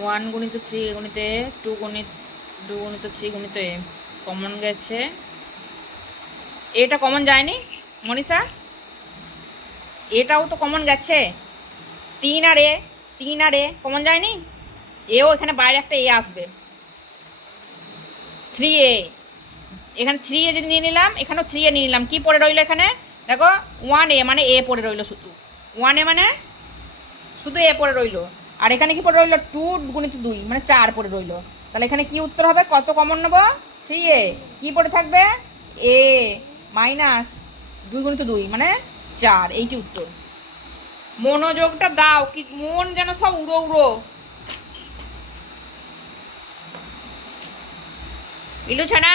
One গুণিত three গুণিতে two গুণিত three গুণিত এ কমন গেছে। এটা কমন যায়নি মনীষা? এটাও তো কমন গেছে। 3 আর এ কমন যায়নি? এও এখানে বাইরে একটা এ আসবে। 3a, এখানে 3a যদি নিয়ে নিলাম, এখানেও 3a নিয়ে নিলাম, কি পড়ে রইলো এখানে দেখো 1a মানে এ পড়ে রইলো, শুধু 1a মানে শুধু এ পড়ে রইলো। আর এখানে কি পড়ে রইলো 2 গুণিত 2 মানে 4 পড়ে রইলো। তাহলে এখানে কি উত্তর হবে? কত কমন নেবো? 3a। কি পড়ে থাকবে? এ মাইনাস 2 গুণিত 2 মানে 4। এইটি উত্তর। মনোযোগটা দাও, কি মন যেন সব উড়ো উড়ো। ইলু ছানা।